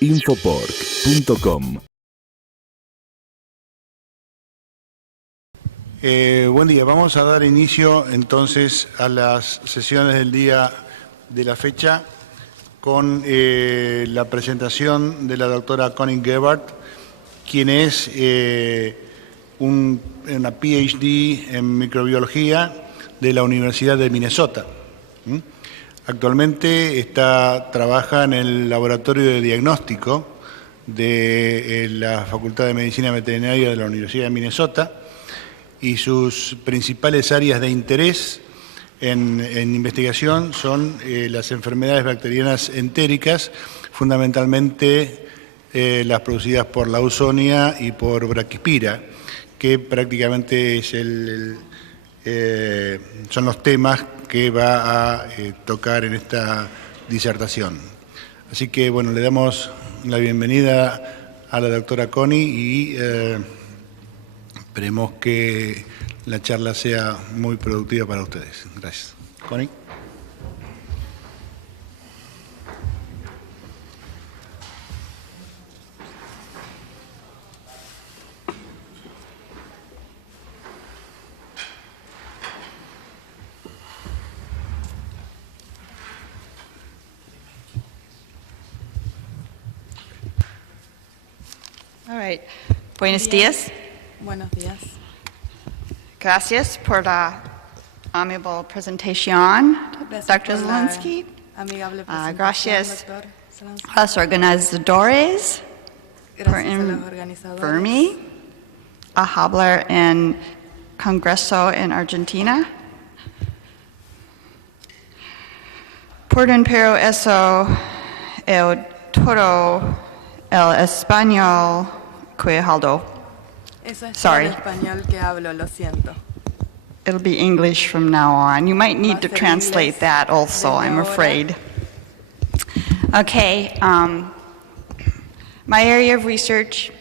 Infopork.com. Buen día, vamos a dar inicio entonces a las sesiones del día de la fecha con la presentación de la doctora Connie Gebhart, quien es una PhD en microbiología de la Universidad de Minnesota. Actualmente trabaja en el laboratorio de diagnóstico de la Facultad de Medicina Veterinaria de la Universidad de Minnesota, y sus principales áreas de interés en investigación son las enfermedades bacterianas entéricas, fundamentalmente las producidas por Lawsonia y por Braquispira, que prácticamente son los temas que va a tocar en esta disertación. Así que, bueno, le damos la bienvenida a la doctora Connie y esperemos que la charla sea muy productiva para ustedes. Gracias. Connie. All right. Buenos días. Buenos días. Gracias por la amable presentación, Dr. Gracias por la Zelensky. amigable presentación, Gracias doctor Zelensky. a los organizadores por Gracias a los organizadores invitarme a hablar en Congreso en Argentina. Por pero eso todo el español que hablo. Eso es Sorry. todo el español que hablo, lo siento. It'll be English from now on. You might need to Va a ser translate inglés that also, desde I'm ahora. afraid. Okay, my area of research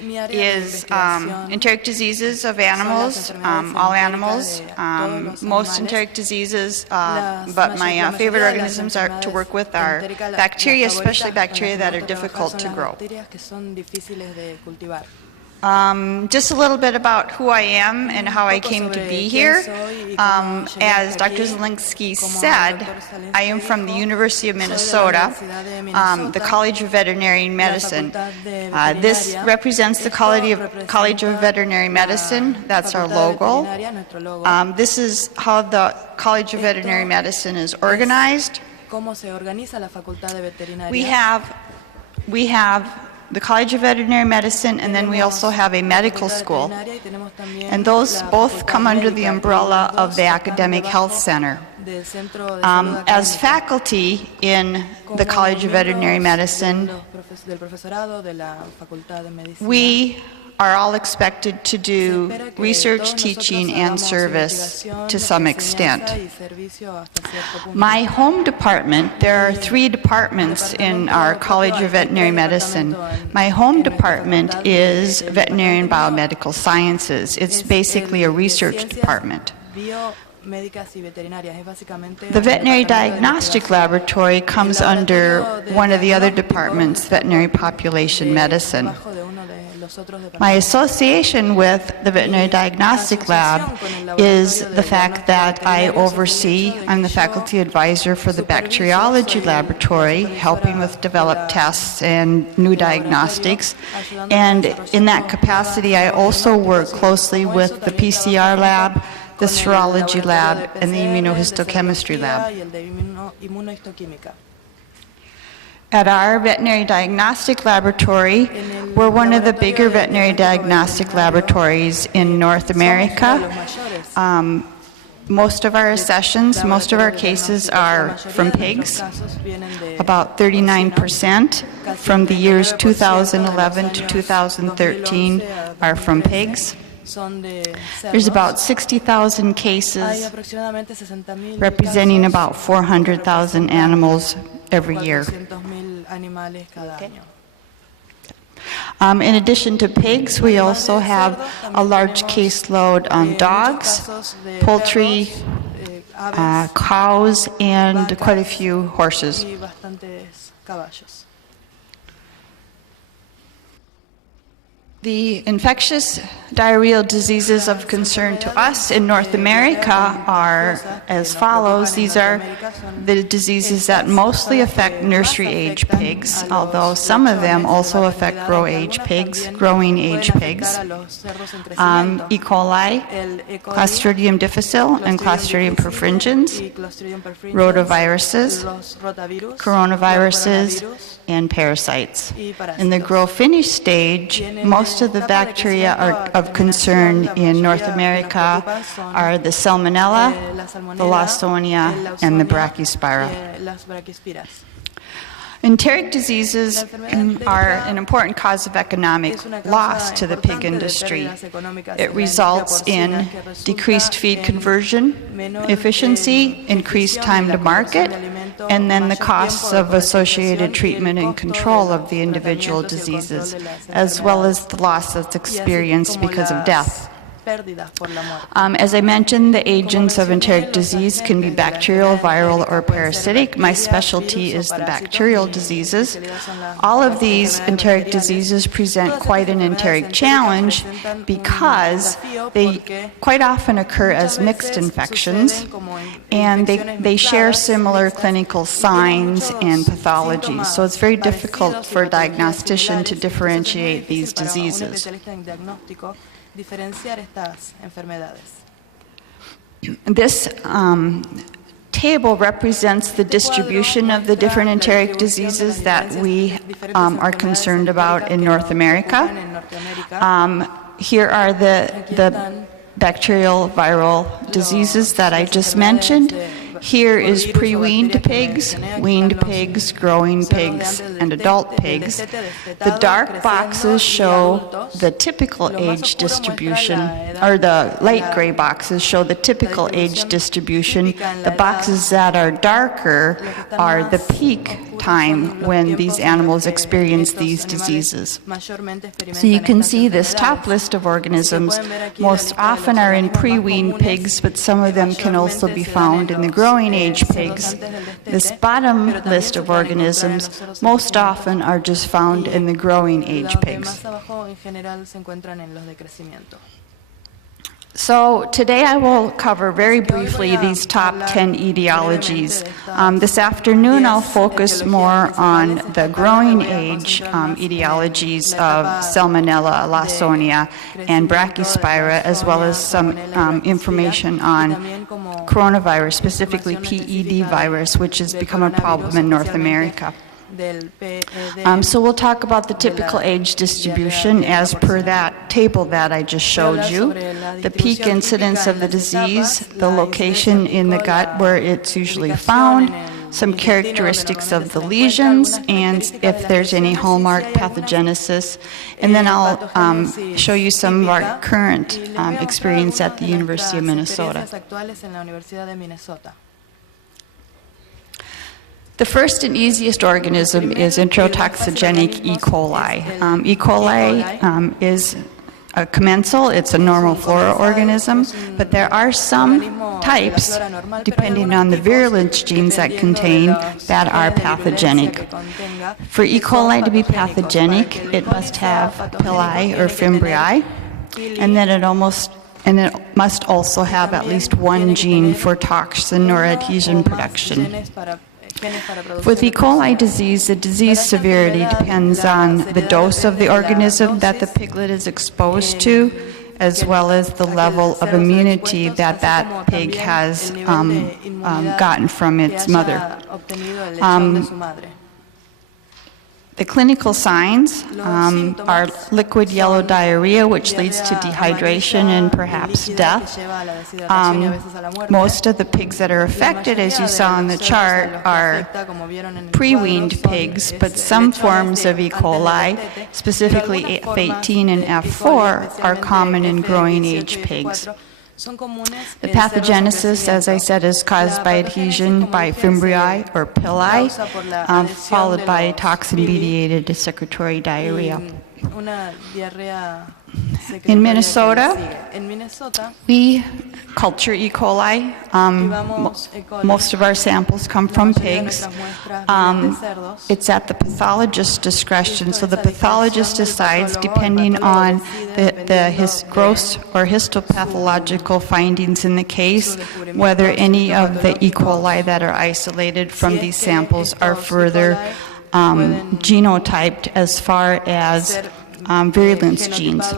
Mi área de is investigación enteric diseases of son las animals, enfermedades all entéricas animals, de todos los most animales. enteric diseases, Las but my la favorite mayoría de las organisms are to work with are entéricas, las bacteria, favoritas especially con las bacteria que that me are gusta difficult trabajar to son las grow. bacterias que son difíciles de cultivar. Just a little bit about who I am and how I poco came to sobre be quién here. soy y cómo llegué As hasta Dr. aquí. Zelensky Como said, Dr. Zelensky I am from the dijo, University of soy de la Minnesota, Universidad de Minnesota, the College of Veterinary la Medicine. Facultad de This Veterinaria. represents the Esto College of representa Veterinary la Medicine. That's our Facultad de logo. Veterinaria, nuestro logo. This is how the College of Esto Veterinary Medicine is organized. ¿Cómo se organiza la Facultad de Veterinaria? We have the College of Veterinary Medicine, and then we also have a medical school. And those both come under the umbrella of the Academic Health Center. As faculty in the College of Veterinary Medicine, we are all expected to do research, teaching, and service to some extent. My home department, there are 3 departments in our College of Veterinary Medicine. My home department is Veterinary and Biomedical Sciences. It's basically a research department. The Veterinary Diagnostic Laboratory comes under one of the other departments, Veterinary Population Medicine. My association with the Veterinary Diagnostic Lab is the fact that I'm the faculty advisor for the bacteriology laboratory, helping with developed tests and new diagnostics. And in that capacity, I also work closely with the PCR lab, the serology lab, and the immunohistochemistry lab. At our veterinary diagnostic laboratory, we're one of the bigger veterinary diagnostic laboratories in North America. Most of our accessions, most of our cases are from pigs, about 39% from the years 2011 to 2013 are from pigs. There's about 60,000 cases representing about 400,000 animals every year. In addition to pigs, we also have a large caseload on dogs, poultry, cows, and quite a few horses. The infectious diarrheal diseases of concern to us in North America are as follows. These are the diseases that mostly affect nursery-age pigs, although some of them also affect growing-age pigs. E. coli, Clostridium difficile, and Clostridium perfringens, rotaviruses, coronaviruses, and parasites. In the grow-finish stage, most of the bacteria of concern in North America are the Salmonella, the Lawsonia, and the Brachyspira. Enteric diseases are an important cause of economic loss to the pig industry. It results in decreased feed conversion efficiency, increased time to market, and then the costs of associated treatment and control of the individual diseases, as well as the loss that's experienced because of death. As I mentioned, the agents of enteric disease can be bacterial, viral, or parasitic. My specialty is the bacterial diseases. All of these enteric diseases present quite an enteric challenge because they quite often occur as mixed infections, and they share similar clinical signs and pathologies. So it's very difficult for a diagnostician to differentiate these diseases. This table represents the distribution of the different enteric diseases that we are concerned about in North America. Here are the bacterial viral diseases that I just mentioned. Here is pre-weaned pigs, weaned pigs, growing pigs, and adult pigs. The dark boxes show the typical age distribution, or the light gray boxes show the typical age distribution. The boxes that are darker are the peak time when these animals experience these diseases. So you can see this top list of organisms most often are in pre-weaned pigs, but some of them can also be found in the growing age pigs. This bottom list of organisms most often are just found in the growing age pigs. So today I will cover very briefly these top 10 etiologies. This afternoon I'll focus more on the growing age etiologies of Salmonella, Lawsonia, and Brachyspira, as well as some information on coronavirus, specifically PED virus, which has become a problem in North America. So we'll talk about the typical age distribution as per that table that I just showed you, the peak incidence of the disease, the location in the gut where it's usually found, some characteristics of the lesions, and if there's any hallmark pathogenesis. And then I'll show you some of our current experience at the University of Minnesota. The first and easiest organism is enterotoxigenic E. coli. E. coli is a commensal. It's a normal flora organism, but there are some types, depending on the virulence genes that contain, that are pathogenic. For E. coli to be pathogenic, it must have pili or fimbrii, and then it must also have at least one gene for toxin or adhesion production. With E. coli disease, the disease severity depends on the dose of the organism that the piglet is exposed to, as well as the level of immunity that that pig has gotten from its mother. The clinical signs are liquid yellow diarrhea, which leads to dehydration and perhaps death. Most of the pigs that are affected, as you saw on the chart, are pre-weaned pigs, but some forms of E. coli, specifically F18 and F4, are common in growing age pigs. The pathogenesis, as I said, is caused by adhesion by fimbrii or pili, followed by toxin-mediated secretory diarrhea. In Minnesota, En Minnesota, we culture E. coli. cultivamos E. coli. Most of our samples come from La mayoría de pigs. nuestras muestras vienen de cerdos. It's at the pathologist's discretion, so the pathologist decides, depending on the gross or histopathological findings in the case, whether any of the E. coli that are isolated from these samples are further genotyped as far as virulence genes.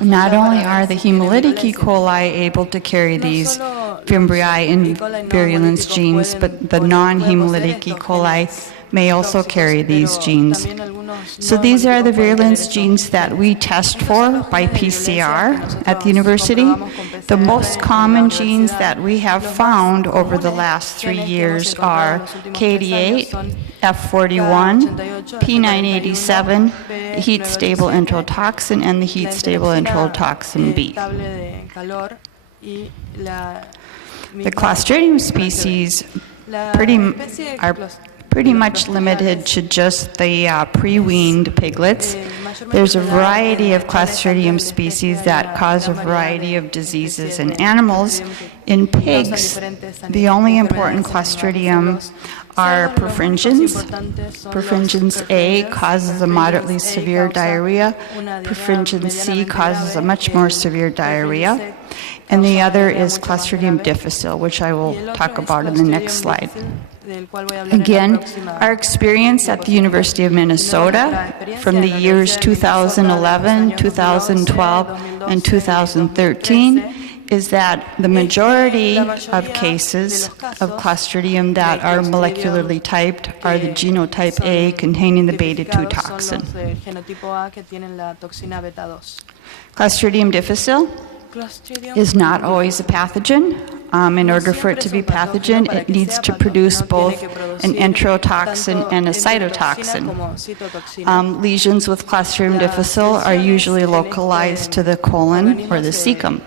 Not only are the hemolytic E. coli able to carry these fimbriae and virulence genes, but the non-hemolytic E. coli may also carry these genes. So these are the virulence genes that we test for by PCR at the university. The most common genes that we have found over the last 3 years are KD8, F41, P987, the heat-stable enterotoxin, and the heat-stable enterotoxin B. The Clostridium species are pretty much limited to just the pre-weaned piglets. There's a variety of Clostridium species that cause a variety of diseases in animals. In pigs, the only important Clostridium are perfringens. Perfringens A causes a moderately severe diarrhea. Perfringens C causes a much more severe diarrhea. And the other is Clostridium difficile, which I will talk about in the next slide. Again, our experience at the University of Minnesota from the years 2011, 2012, and 2013 is that the majority of cases of Clostridium that are molecularly typed are the genotype A containing the beta-2 toxin. Clostridium difficile is not always a pathogen. In order for it to be pathogen, it needs to produce both an enterotoxin and a cytotoxin. Lesions with Clostridium difficile are usually localized to the colon or the cecum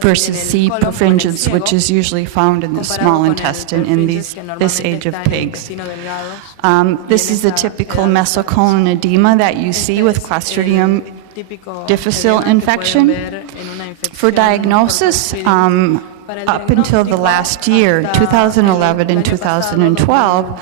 versus C. perfringens, which is usually found in the small intestine in this age of pigs. This is the typical mesocolon edema that you see with Clostridium difficile infection. For diagnosis, up until the last year, 2011 and 2012,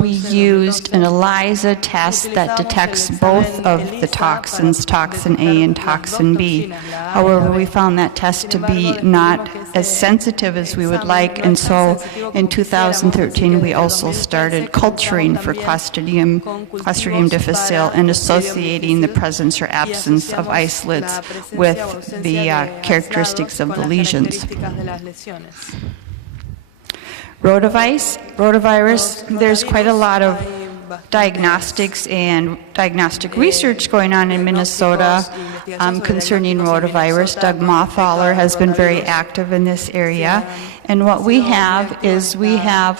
we used an ELISA test that detects both of the toxins, toxin A and toxin B. However, we found that test to be not as sensitive as we would like, and so in 2013 we also started culturing for Clostridium difficile and associating the presence or absence of isolates with the characteristics of the lesions. Rotavirus, there's quite a lot of diagnostics and diagnostic research going on in Minnesota concerning rotavirus. Doug Mothaler has been very active in this area. And what we have is we have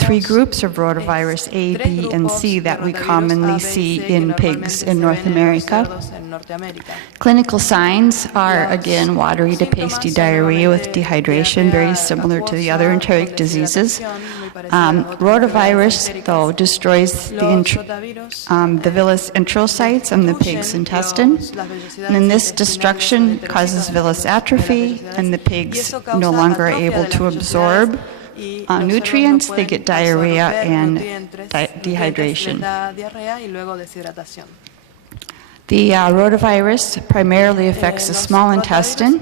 3 groups of rotavirus, A, B, and C, that we commonly see in pigs in North America. Clinical signs are, again, watery to pasty diarrhea with dehydration, very similar to the other enteric diseases. Rotavirus, though, destroys the villus enterocytes and the pig's intestine. And this destruction causes villus atrophy, and the pigs no longer are able to absorb nutrients. They get diarrhea and dehydration. The rotavirus primarily affects the small intestine,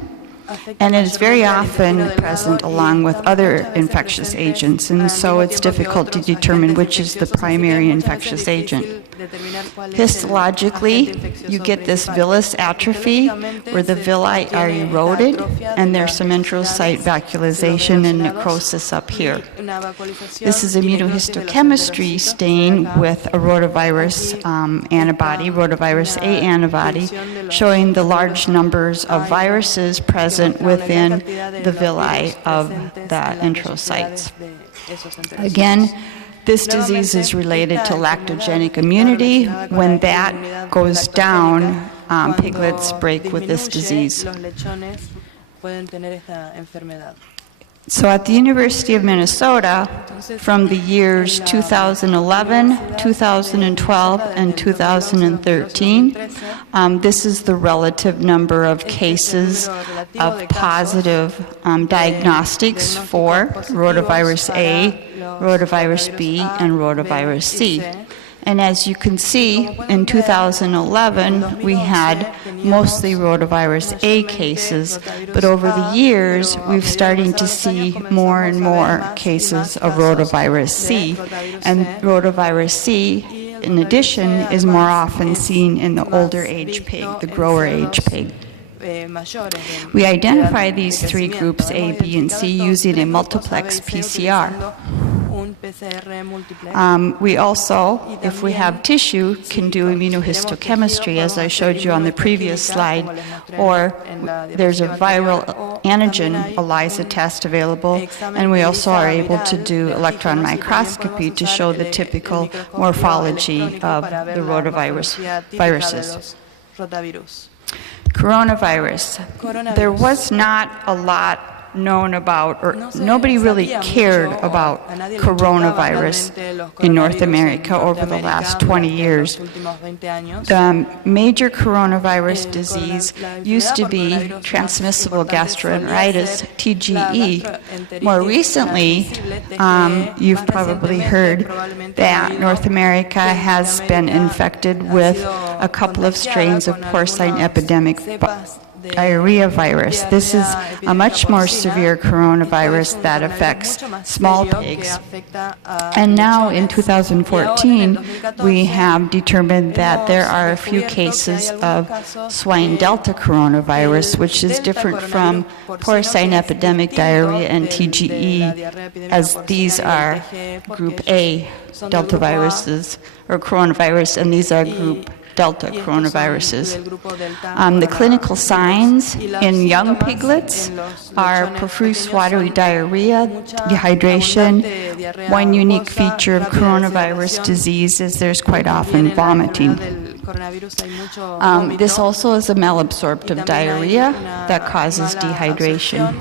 and it is very often present along with other infectious agents, and so it's difficult to determine which is the primary infectious agent. Histologically, you get this villus atrophy where the villi are eroded and there's some enterocyte vacuolization and necrosis up here. This is immunohistochemistry stain with a rotavirus antibody, rotavirus A antibody, showing the large numbers of viruses present within the villi of the enterocytes. Again, this disease is related to lactogenic immunity. When that goes down, piglets break with this disease. So at the University of Minnesota, from the years 2011, 2012, and 2013, this is the relative number of cases of positive diagnostics for rotavirus A, rotavirus B, and rotavirus C. And as you can see, in 2011, we had mostly rotavirus A cases, but over the years, we've starting to see more and more cases of rotavirus C. And rotavirus C, in addition, is more often seen in the older age pig, the grower age pig. We identify these three groups, A, B, and C, using a multiplex PCR. We also, if we have tissue, can do immunohistochemistry, as I showed you on the previous slide, or there's a viral antigen ELISA test available, and we also are able to do electron microscopy to show the typical morphology of the rotaviruses. Coronavirus. There was not a lot known about, or nobody really cared about coronavirus in North America over the last 20 years. The major coronavirus disease used to be transmissible gastroenteritis, TGE. More recently, you've probably heard that North America has been infected with a couple of strains of porcine epidemic diarrhea virus. This is a much more severe coronavirus that affects small pigs. And now in 2014, we have determined that there are a few cases of swine delta coronavirus, which is different from porcine epidemic diarrhea and TGE, as these are group A delta viruses, or coronavirus, and these are group Delta coronaviruses. The clinical signs in young piglets are profuse watery diarrhea, dehydration. One unique feature of coronavirus disease is there's quite often vomiting. This also is a malabsorptive diarrhea that causes dehydration.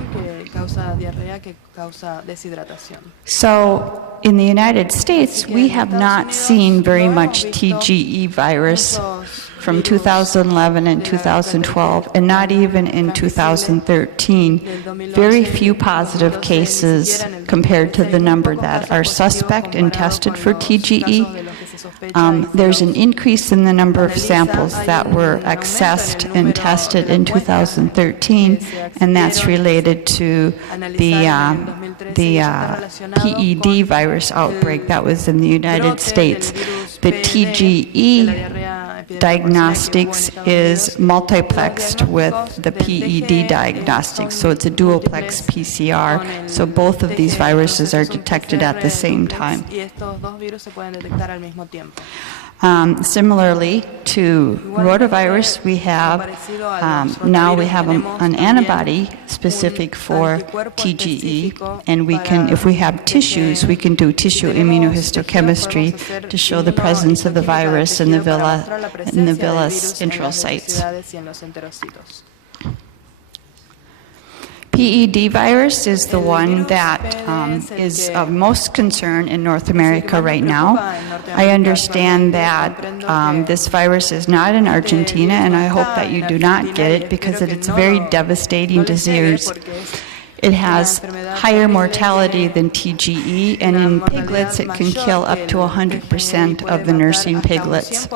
So, in the United States, we have not seen very much TGE virus from 2011 and 2012, and not even in 2013. Very few positive cases compared to the number that are suspect and tested for TGE. There's an increase in the number of samples that were accessed and tested in 2013, and that's related to the PED virus outbreak that was in the United States. The TGE diagnostics is multiplexed with the PED diagnostics, so it's a dualplex PCR, so both of these viruses are detected at the same time. Similarly to rotavirus, we have now we have an antibody specific for TGE, and we can, if we have tissues, we can do tissue immunohistochemistry to show the presence of the virus in the villus enterocytes. PED virus is the one that is of most concern in North America right now. I understand that this virus is not in Argentina, and I hope that you do not get it because it's a very devastating disease. It has higher mortality than TGE, and in piglets it can kill up to 100% of the nursing piglets.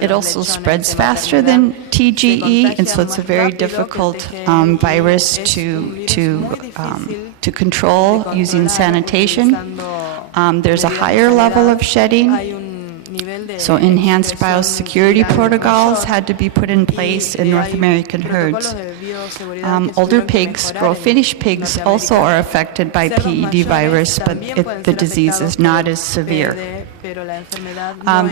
It also spreads faster than TGE, and so it's a very difficult virus to control using sanitation. There's a higher level of shedding. So enhanced biosecurity protocols had to be put in place in North American herds. Older pigs, grow-finished pigs, also are affected by PED virus, but the disease is not as severe.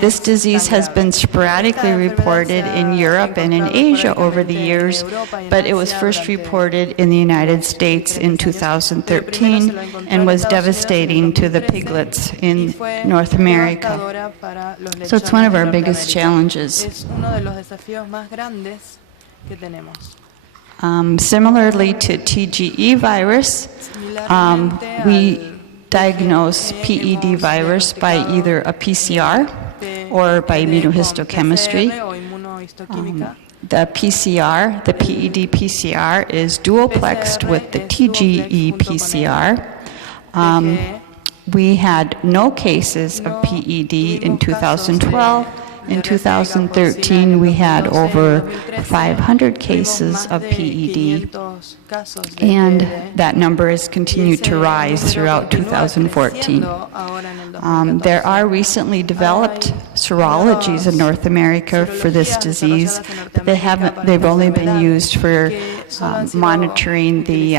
This disease has been sporadically reported in Europe and in Asia over the years, but it was first reported in the United States in 2013 and was devastating to the piglets in North America. So it's one of our biggest challenges. Similarly to TGE virus, we diagnose PED virus by either a PCR or by immunohistochemistry. The PCR, the PED PCR, is duoplexed with the TGE PCR. We had no cases of PED in 2012. In 2013, we had over 500 cases of PED, and that number has continued to rise throughout 2014. There are recently developed serologies in North America for this disease, but they've only been used for monitoring the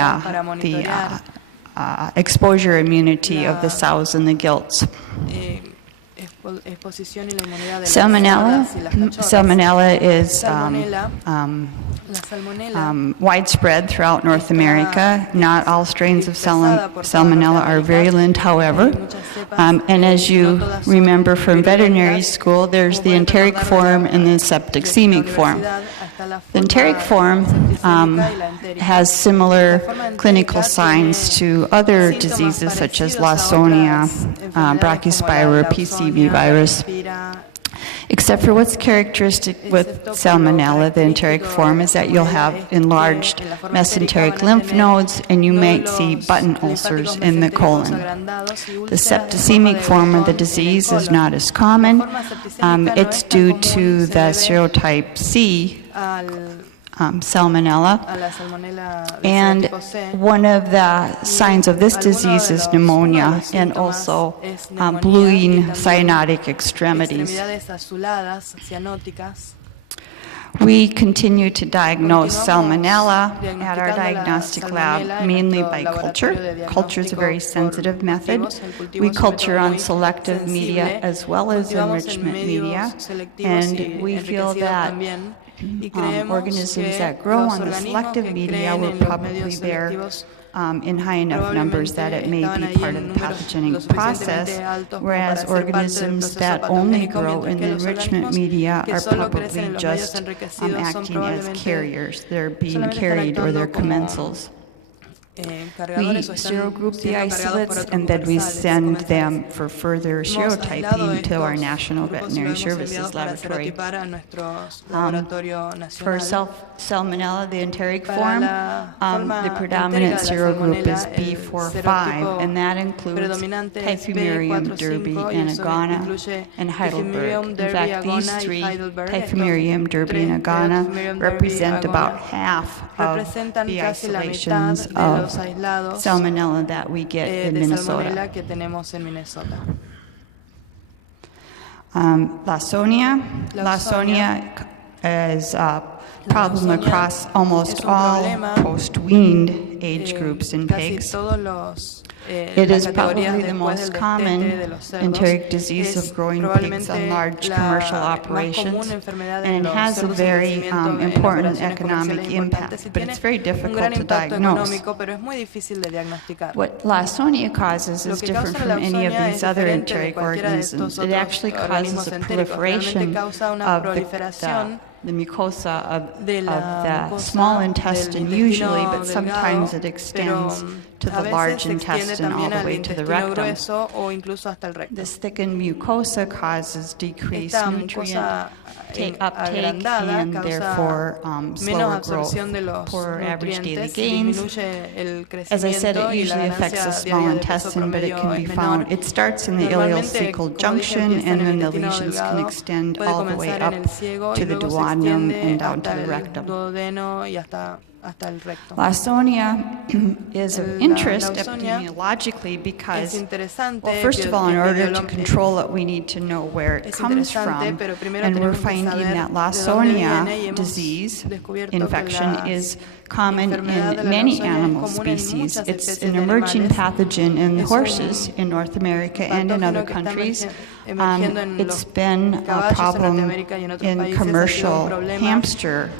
exposure immunity of the sows and the gilts. Salmonella is widespread throughout North America. Not all strains of Salmonella are virulent, however. And as you remember from veterinary school, there's the enteric form and the septicemic form. The enteric form has similar clinical signs to other diseases such as Lawsonia, Brachyspira, PCV virus. Except for what's characteristic with Salmonella, the enteric form, is that you'll have enlarged mesenteric lymph nodes and you might see button ulcers in the colon. The septicemic form of the disease is not as common. It's due to the serotype C Salmonella, and one of the signs of this disease is pneumonia and also bluing cyanotic extremities. We continue to diagnose Salmonella at our diagnostic lab mainly by culture. Culture is a very sensitive method. We culture on selective media as well as enrichment media, and we feel that organisms that grow on the selective media will probably bear in high enough numbers that it may be part of the pathogenic process, whereas organisms that only grow in the enrichment media are probably just acting as carriers. They're being carried or they're commensals. We serogroup the isolates and then we send them for further serotyping to our National Veterinary Services Laboratory. For Salmonella, the enteric form, the predominant serogroup is B45, and that includes Typhimurium derby and Agana and Heidelberg. In fact, these three, Typhimurium derby and Agana, represent about half of the isolations of Salmonella that we get in Minnesota. Lawsonia is a problem across almost all post-weaned age groups in pigs. It is probably the most common enteric disease of growing pigs on large commercial operations, and it has a very important economic impact, but it's very difficult to diagnose. What Lawsonia causes is different from any of these other enteric organisms. It actually causes a proliferation of the mucosa of the small intestine usually, but sometimes it extends to the large intestine all the way to the rectum. This thickened mucosa causes decreased nutrient uptake and therefore slower growth, poorer average daily gains. As I said, it usually affects the small intestine, but it can be found. It starts in the ileocecal junction, and then the lesions can extend all the way up to the duodenum and down to the rectum. Lawsonia is of interest epidemiologically because, well, first of all, in order to control it, we need to know where it comes from, and we're finding that Lawsonia disease infection is common in many animal species. It's an emerging pathogen in horses in North America and in other countries. It's been a problem in commercial hamster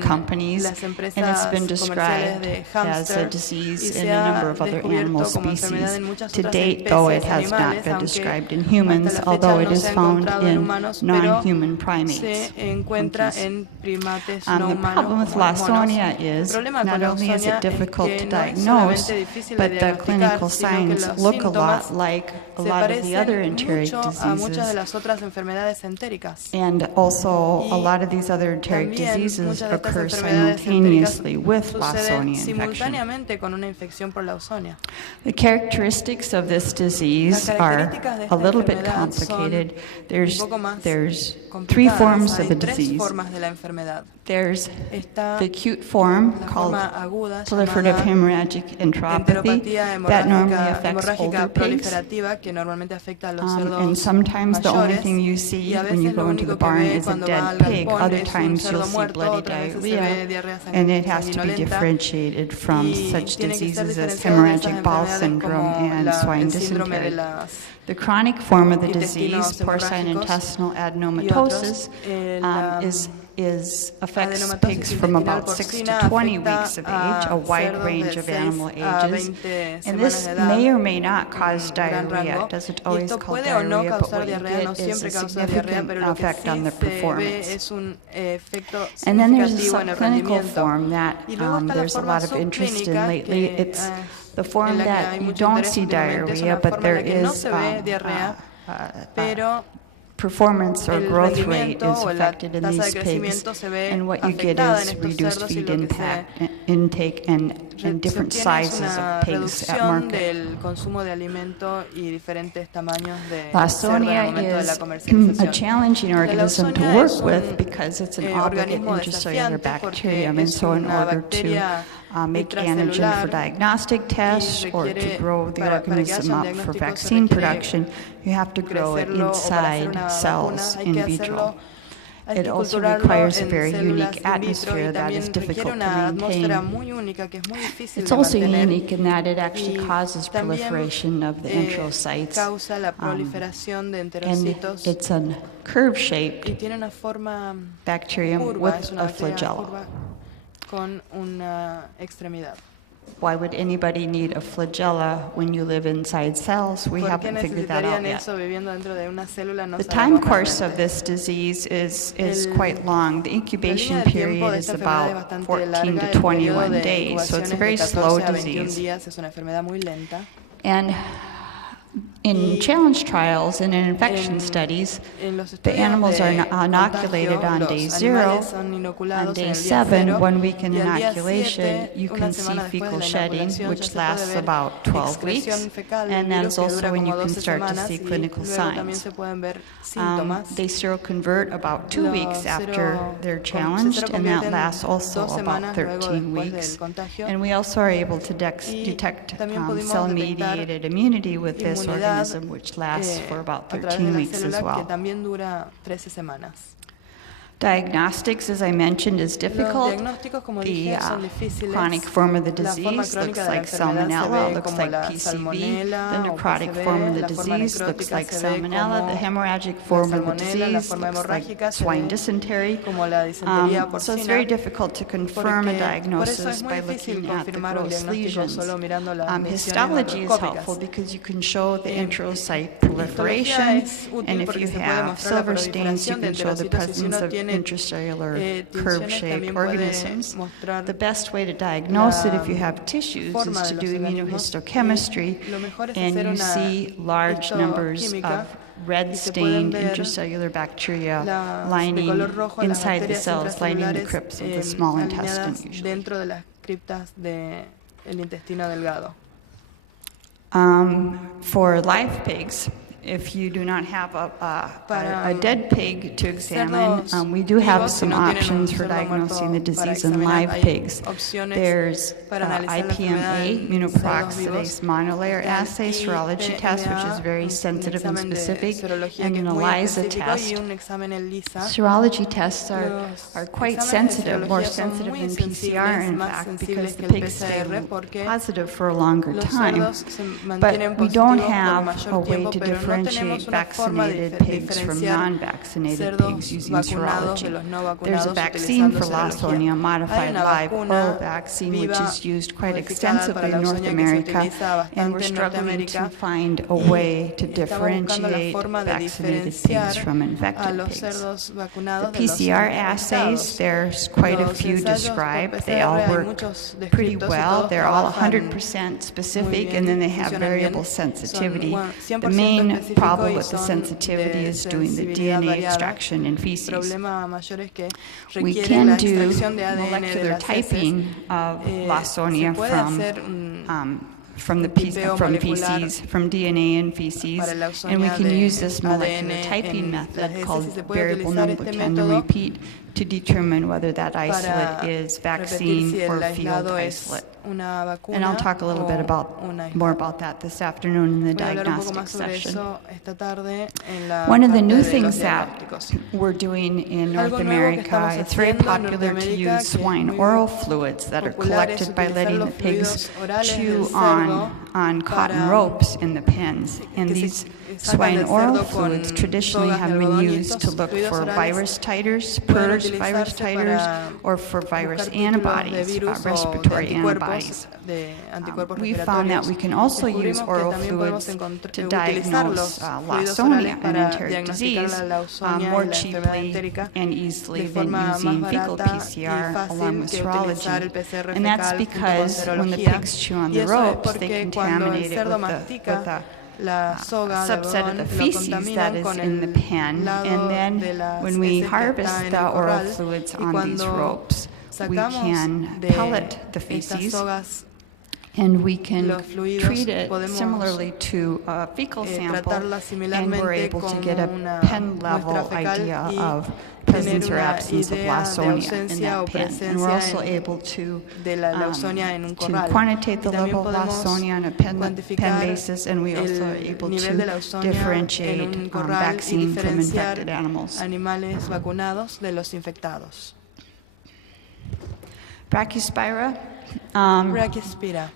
companies, las and it's empresas been comerciales described de as a hámster, y disease se in a ha number of other descubierto animal como enfermedad species. en muchas To otras date, though, it especies has not animales, been aunque described in hasta humans, la fecha although it no is se ha found encontrado en in humanos, pero non-human primates, se encuentra monkeys. en primates no The humanos problem with como los monos. Lawsonia El is problema not con la only is Lawsonia it difficult es to que no es diagnose, solamente difícil de but the diagnosticar, clinical sino que signs los look a síntomas lot like a se lot of the other parecen enteric mucho a muchas de diseases. las otras enfermedades entéricas. And also, a Y lot of these other enteric también diseases muchas de estas occur enfermedades simultaneously entéricas with suceden Lawsonia infection. simultáneamente con una infección por Lawsonia. The characteristics of this disease Las are características de a esta little bit enfermedad son complicated. un poco más There's three complicadas. forms of Hay the tres disease. formas de la enfermedad. There's Está the acute form la called forma aguda proliferative llamada hemorrhagic enteropathy enteropatía that normally hemorrágica, affects older pigs. proliferativa, que normalmente afecta a los And cerdos sometimes the only mayores, thing you y see a when you veces go lo into the único que barn ve is a cuando va dead al pig. galpón Other es un times you'll cerdo see muerto, bloody otras veces se ve diarrhea, diarrea and it has to be sanguinolenta, differentiated from y such tiene que ser diseases as diferenciado de esas hemorrhagic bowel enfermedades syndrome como and swine el síndrome de dysentery. las The chronic form of the intestinos disease, porcine hemorrágicos intestinal y otros, adenomatosis, la affects adenomatosis pigs from intestinal about 6 porcina to 20 afecta weeks of age, a a wide cerdos range de of 6 animal a ages. 20 And semanas this de edad, may or may not cause un gran diarrhea. rango, It doesn't y always esto cause puede o no diarrhea, but causar what you diarrea, no get is a siempre causa diarrea, significant pero lo que effect on sí the se ve performance. es un efecto And then there's a significativo en el subclinical rendimiento. form that Y luego está la there's a forma lot of interest in subclínica, lately. que It's the en form la que that hay you mucho don't interés see últimamente, es diarrhea, una but forma en there la que no is se ve diarrea, pero performance or el growth rate rendimiento is o la affected in tasa de these pigs, crecimiento se ve and what you get afectada en is estos reduced cerdos, y feed lo que se intake and se different obtiene es sizes una of pigs at reducción market. del consumo de alimento y diferentes tamaños de cerdo en el Lawsonia momento de la is a comercialización. challenging La organism to Lawsonia work es with un because it's an obligate organismo intracellular desafiante porque bacterium, and es so in una order to bacteria make antigen for intracelular diagnostic tests y or to requiere, grow the para que haya organism un up for diagnóstico se vaccine requiere production, you have to grow it crecerlo, o para hacer inside una cells vacuna hay in que vitro. hacerlo, hay It que also culturarlo requires a en very células unique in vitro, atmosphere y that también is requiere difficult to una atmósfera maintain. muy única que es muy difícil It's de also mantener, unique in that it actually y causes también proliferation of the enterocytes, causa la proliferación de and enterocitos, it's a curve-shaped y tiene una forma bacterium curva, es with una a bacteria flagella. curva con una extremidad. Why would anybody need a flagella when you live inside cells? We ¿Por qué haven't figured that out necesitarían yet. eso viviendo dentro de una célula? No The time sabemos course of realmente. this disease is El- quite long. The La incubation línea del tiempo period de is esta enfermedad es about bastante 14 larga. to El periodo 21 de days, so it's a incubación very es de slow 14 a 21 disease. días, es una enfermedad muy lenta. And in challenge trials and in infection studies, En los the estudios animals are de inoculated contagio, on los day 0. animales son On inoculados en day el día 7, 0, 1 week in y al día inoculation, 7, you una can see semana después de fecal la shedding, inoculación, ya which se puede lasts ver about 12 weeks. excreción fecal del And virus that's que also dura when you como can 12 start to semanas, see y clinical luego también signs. se pueden ver síntomas. They seroconvert about 2 weeks after they're se challenged, and that seroconvierten lasts also 2 about semanas luego 13 después weeks. del contagio. And we also are able to Y detect también pudimos cell-mediated immunity with this inmunidad, organism, which lasts for about a través de 13 la weeks as célula, que well. también dura 13 semanas. Diagnostics, as I mentioned, is Los difficult. diagnósticos, como The dije, son difíciles. chronic form of the La forma disease crónica looks de la like enfermedad se Salmonella, ve looks como like la PCV. salmonella The o necrotic PCV, form of the la forma disease looks necrótica like se ve Salmonella. como The hemorrhagic la form of the salmonella, la disease forma looks like hemorrágica se swine ve dysentery. como la disentería So porcina. it's very difficult to confirm a Porque por eso diagnosis es muy by difícil looking at the confirmar un gross diagnóstico lesions. solo mirando las lesiones Histology is macroscópicas. helpful because you can show the enterocyte Histología proliferation, es útil and if porque you se puede have mostrar la silver stains, you proliferación de can show the enterocitos, y si presence uno of tiene intracellular tinciones curve-shaped también puede organisms. mostrar The best way to diagnose it la if you have tissues forma is de to los do organismos, immunohistochemistry, y lo mejor es and hacer you una see large numbers histoquímica, of red-stained ver intracellular bacteria las de lining color rojo, las inside the bacterias cells, lining the intracelulares, crypts of the small intestine alineadas usually. dentro de las criptas del intestino delgado. For live pigs, if you do not have a dead pig to examine, cerdos we do have vivos, si some no tienen un options for cerdo diagnosing the muerto para disease in examinar, live hay pigs. opciones There's para analizar la enfermedad IPMA, en cerdos immunoperoxidase vivos. monolayer Está el assay, serology test, which is very un sensitive and examen de specific, serología and que an es muy ELISA específico, test. y un examen ELISA. Serology tests are Los quite exámenes de sensitive, more serología son sensitive muy than sensibles, PCR, in más fact, sensibles because que the el pigs stay PCR, porque positive for a longer los time. cerdos se But mantienen we don't positivos por have mayor a way tiempo, to pero no differentiate vaccinated pigs from non-vaccinated pigs using serology. There's a vaccine for Lawsonia, modified live oral vaccine, which is used quite extensively in North America, and we're struggling to find a way to differentiate vaccinated pigs from infected pigs. The PCR assays, there's quite a few described. They all work pretty well. They're all 100% specific, and then they have variable sensitivity. The main problem with the sensitivity is doing the DNA extraction in feces. We can do molecular typing of Lawsonia from feces, from DNA in feces, and we can use this molecular typing method called variable number tandem repeat to determine whether that isolate is vaccine or field isolate. And I'll talk a little bit more about that this afternoon in the diagnostic session. One of the new things that we're doing in North America, it's very popular to use swine oral fluids that are collected by letting the pigs chew on cotton ropes in the pens. And these swine oral fluids traditionally have been used to look for virus titers, PRRS virus titers, or for virus antibodies, respiratory antibodies. We found that we can also use oral fluids to diagnose Lawsonia, an enteric disease, more cheaply and easily than using fecal PCR along with serology. And that's because when the pigs chew on the ropes, they contaminate it with a subset of the feces that is in the pen, and then when we harvest the oral fluids on these ropes, we can pellet the feces, and we can treat it similarly to a fecal sample, and we're able to get a pen-level idea of presence or absence of Lawsonia in that pen. And we're also able to quantitate the level of Lawsonia on a pen basis, and we also are able to differentiate vaccine from infected animals. Brachyspira.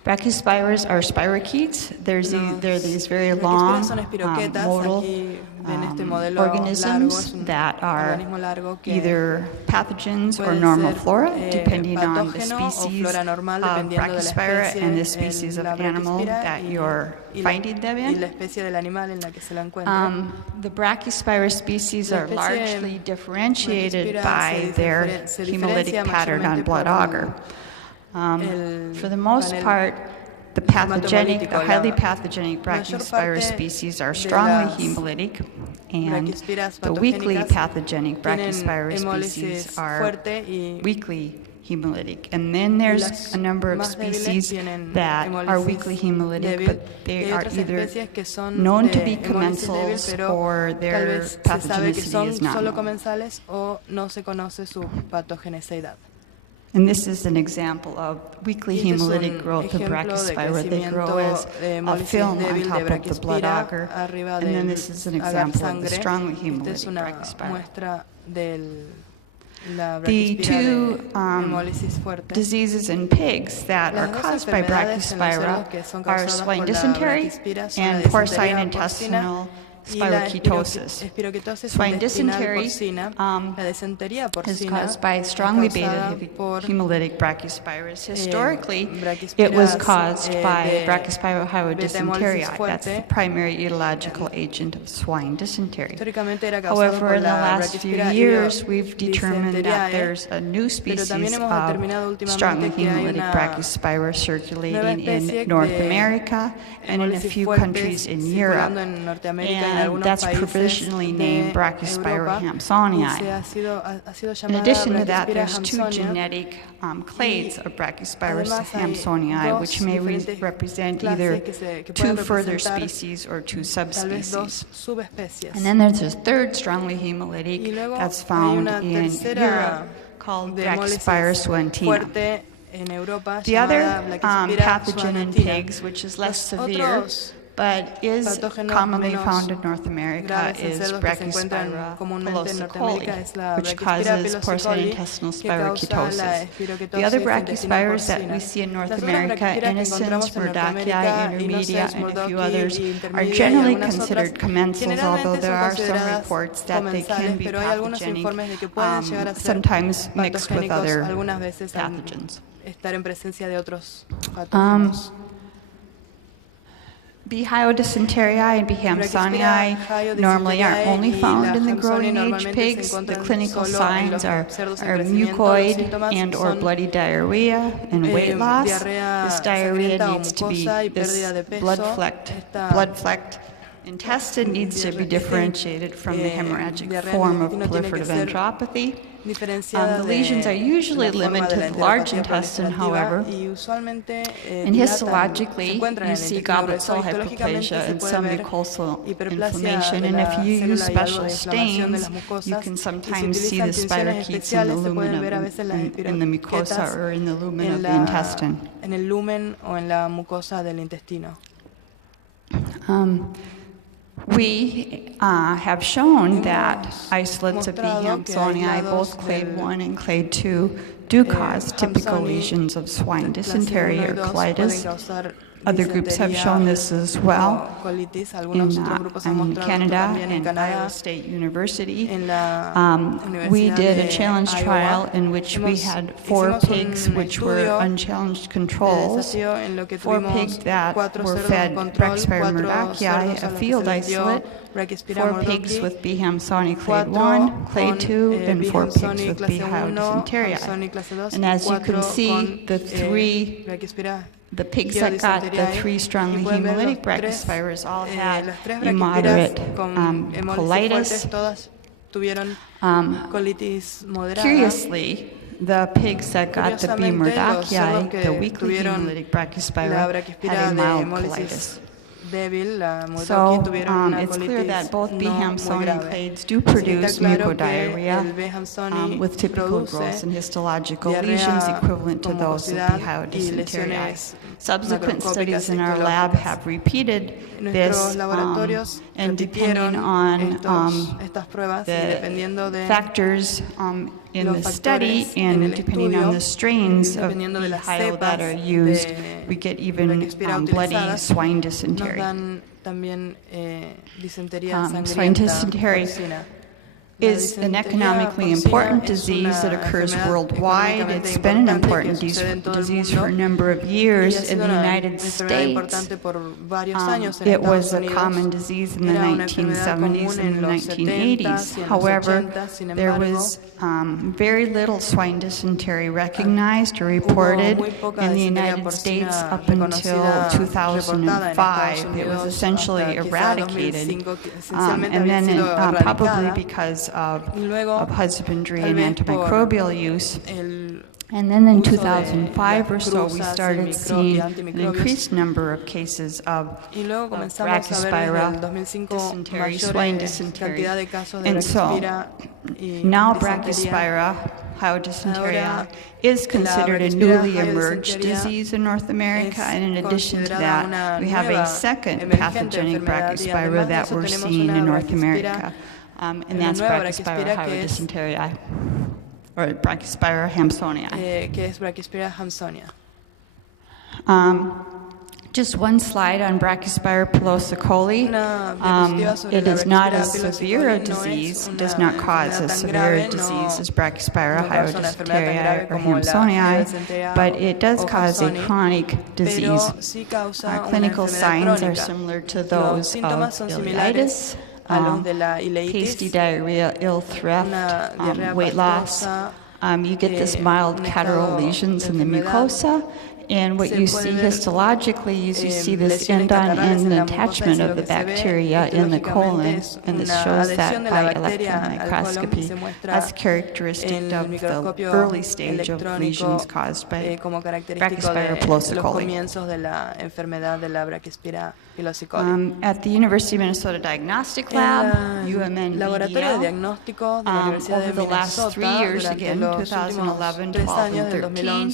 Brachyspiras are spirochetes. They're these very long modal organisms that are either pathogens or normal flora, depending on the species of Brachyspira and the species of animal that you're finding them in. The Brachyspira species are largely differentiated by their hemolytic pattern on blood agar. For the most part, the highly pathogenic Brachyspira species are strongly hemolytic, and the weakly pathogenic Brachyspira species are weakly hemolytic. And then there's a number of species that are weakly hemolytic, but they are either known to be commensals or their pathogenicity is not known. And this is an example of weakly hemolytic growth of Brachyspira. They grow as a film on top of the blood agar. And then this is an example of the strongly hemolytic Brachyspira. The two diseases in pigs that are caused by Brachyspira are swine dysentery and porcine intestinal spirochetosis. Swine dysentery is caused by strongly beta hemolytic Brachyspirus. Historically, it was caused by Brachyspira dysenteria. That's the primary etiological agent of swine dysentery. However, in the last few years, we've determined that there's a new species of strongly hemolytic Brachyspira circulating in North America and in a few countries in Europe. And that's provisionally named Brachyspira hampsonii. In addition to that, there's two genetic clades of Brachyspira hampsonii, which may represent either two further species or two subspecies. And then there's a third strongly hemolytic that's found in Europe called Brachyspira suentina. The other pathogen in pigs, which is less severe, but is patógenos commonly menos found in North America graves en is cerdos que se encuentran Brachyspira comúnmente en pilosicoli, Norteamérica es la which Brachyspira causes porcine pilosicoli, intestinal que causa la spirochetosis. The other espiroquetosis intestinal brachyspires that porcina. we see in North Las otras America, brachyspira que innocens, encontramos en murdochii, Norteamérica, intermedia, innocens, and a few murdochii others, y are intermedia y generally algunas considered otras, commensals, although generalmente there son are some consideradas reports that they can comensales, be pero hay algunos pathogenic, informes de que pueden llegar a ser sometimes mixed with patogénicos other algunas veces al pathogens. estar en presencia de otros patógenos. B. Dysentery and B. Hampsonii normally aren't only found in the growing age pigs. The clinical signs are mucoid and or bloody diarrhea and weight loss. This diarrhea needs to be, this blood-flecked intestine needs to be differentiated from the hemorrhagic form of proliferative enteropathy. The lesions are usually limited to the large intestine, however, and histologically you see goblet cell hyperplasia and some mucosal inflammation, and if you use special stains, you can sometimes see the spirochetes in the lumen in the mucosa or in the lumen of the intestine. En el lumen o en la mucosa del intestino. We have shown that isolates of B. hampsonii, both clade 1 and clade 2, do cause typical lesions of swine dysentery or colitis. Other groups have shown this as well in Canada and Iowa State University. We did a challenge trial in which we had 4 pigs which were unchallenged controls, 4 pigs that were fed Brachyspira murdochii, a field isolate, 4 pigs with B. hampsonii clade 1, clade 2, and 4 pigs with B. dysentery. And as you can see, the pigs that got the 3 strongly hemolytic brachyspires all had immoderate colitis. Curiously, the pigs that got the B. murdochii, the weakly hemolytic brachyspira, had a mild colitis. So it's clear that both B. hampsonii clades do produce mucodiarrhea with typical gross and histological lesions equivalent to those of B. dysentery. Subsequent studies in our lab have repeated this, and depending on the factors in the study and depending on the strains of B. that are used, we get even bloody swine dysentery. Swine dysentery is an economically important disease that occurs worldwide. It's been an important disease for a number of years in the United States. It was a common disease in the 1970s and the 1980s. However, there was very little swine dysentery recognized or reported in the United States up until 2005. It was essentially eradicated, and then probably because of husbandry and antimicrobial use. And then in 2005 or so, we started seeing an increased number of cases of Brachyspira dysentery, swine dysentery. And so now Brachyspira dysentery is considered a newly emerged disease in North America, and in addition to that, we have a second pathogenic Brachyspira that we're seeing in North America. And that's Brachyspira dysentery, or Brachyspira hampsonii. Que es Brachyspira hampsonia. Just one slide on Brachyspira pilosicoli. It is not as severe a disease, does not cause as severe a disease as Brachyspira dysentery or hampsonii, but it does cause a chronic disease. Clinical signs are similar to those of ileitis. Pasty diarrhea, ill thrift, weight loss. You get this mild catarrhal lesions in the mucosa, and what you see histologically is you see this end-on-end attachment of the bacteria in the colon, and this shows that by electron microscopy. That's characteristic of the early stage of lesions caused by Brachyspira pilosicoli. At the University of Minnesota Diagnostic Lab, UMN over the last 3 years, again, 2011, 12, and 13,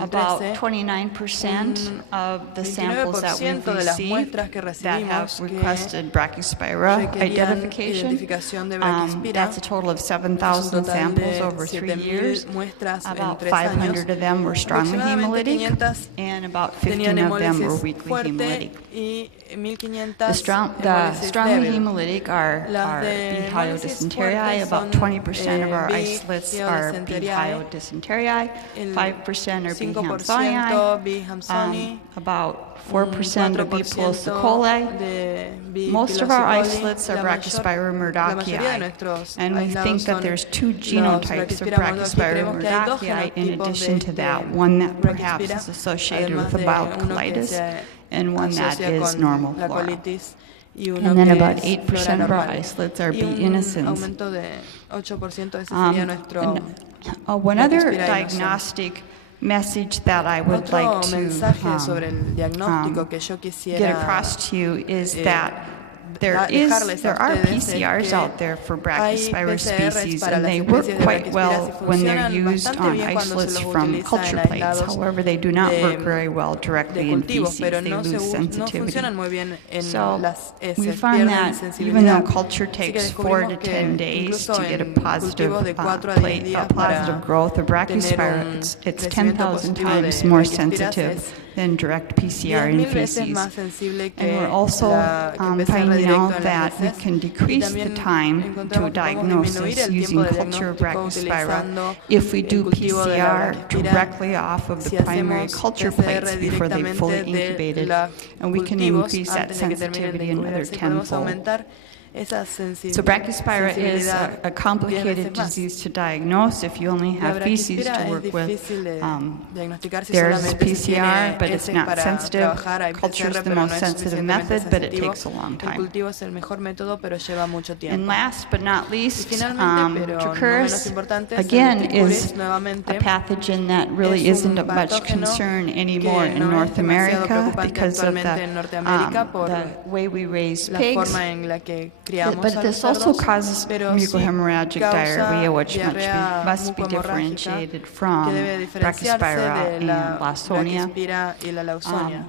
about 29 29% of the samples that we've 29% de las received muestras que that have recibimos que requested Brachyspira requerían identification. identificación de Brachyspira. That's a total of Es un 7,000 total samples de over 3 7,000 years. muestras en About 3 años. 500 of them were strongly Aproximadamente hemolytic, 500 and about tenían 15 of them were hemólisis weakly fuerte hemolytic. y The 1.500 strongly hemólisis débil. hemolytic are Las B. de hemólisis hyodysentery. fuertes About son 20% of our B. isolates are B. hyodysenteriae, hyodysenteriae, el 5% are B. 5% B. hamsoni, About 4% are B. 4% de B. Most of our pilosicoli. isolates are La Brachyspira mayoría de murdochii, nuestros and we aislados think that son there's 2 los genotypes of Brachyspira Brachyspira murdochii. Creemos que hay dos murdochii in genotipos addition to de that, one that perhaps Brachyspira, is associated además with de the bowel uno que colitis, se and one that asocia is con normal la flora. colitis y uno And then que about es 8% flora of our normal. isolates are Y B. un innocens. aumento de 8%, ese sería nuestro One other Brachyspira innocens. diagnostic message that I would Otro like to mensaje sobre el diagnóstico que yo get quisiera across to you is that there dejarles a are ustedes es PCRs que out there for hay Brachyspira PCRs species, para and las they work especies de quite well Brachyspira y when they're funcionan used bastante on bien cuando se isolates los from utiliza culture en plates. aislados However, they do not work de very well directly in cultivos, feces. pero They no, lose no sensitivity. funcionan muy bien en So las we heces, found pierden that even sensibilidad. though culture Así que takes 4 to descubrimos 10 que days incluso to get a en positive cultivos de 4 a 10 plate, días positive para growth of tener Brachyspira, un it's crecimiento 10,000 positivo times de more Brachyspiras sensitive es than direct PCR in 10,000 veces feces. más sensible And que we're also que PCR finding directo out en las that we heces. can Y decrease the también time to encontramos que podemos disminuir diagnosis el tiempo using de culture of diagnóstico Brachyspira utilizando if we el do cultivo de la PCR Brachyspira directly off of si the primary hacemos culture PCR plates before they fully directamente de incubated, los and we can cultivos increase that antes de que terminen de sensitivity another incubarse y podemos tenfold. aumentar esa So Brachyspira is sensibilidad a 10 complicated veces más. disease to diagnose if you only La have feces Brachyspira to es work with. difícil de diagnosticar si There's solamente se PCR, tiene but it's heces not para sensitive. trabajar. Hay Culture is PCR, the pero no most es sensitive suficientemente method, but it sensitivo. takes a long El time. cultivo es el mejor método, pero lleva mucho And tiempo. last but not Y least, finalmente, pero no menos Trichuris, importante, again, Trichuris is nuevamente a pathogen that really es un isn't of much patógeno concern que anymore in no es North demasiado America preocupante because of actualmente en Norteamérica por the way we raise la pigs. forma en la que criamos But a los this also cerdos, causes pero sí mucohemorrhagic causa diarrhea, which diarrea must be mucohemorrágica differentiated from que debe diferenciarse Brachyspira de la and Lawsonia. Brachyspira y la Lawsonia.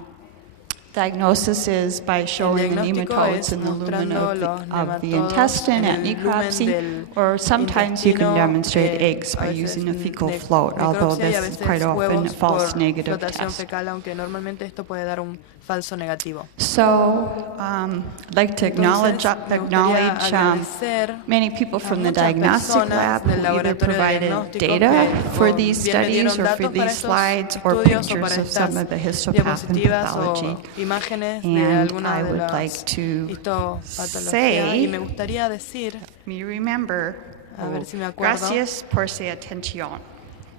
Diagnosis is by showing the diagnóstico nematodes es in the lumen mostrando of los the nematodos intestine en at el lumen necropsy, del or sometimes you can intestino, demonstrate eggs a by veces using a fecal ne- float, although necropsia y a this is veces quite often a huevos false por negative flotación test. fecal, aunque normalmente esto puede dar un falso negativo. So, I'd like to acknowledge, Entonces, me gustaría agradecer many people from the muchas diagnostic personas lab del who either laboratorio de provided diagnóstico data que for o these bien me dieron studies or for datos para these estos slides or estudios o pictures para of some estas of the histopath and diapositivas pathology. o imágenes de And algunas I de would las like to histopatologías y me gustaría decir, me remember, a ver si me acuerdo. gracias por su atención.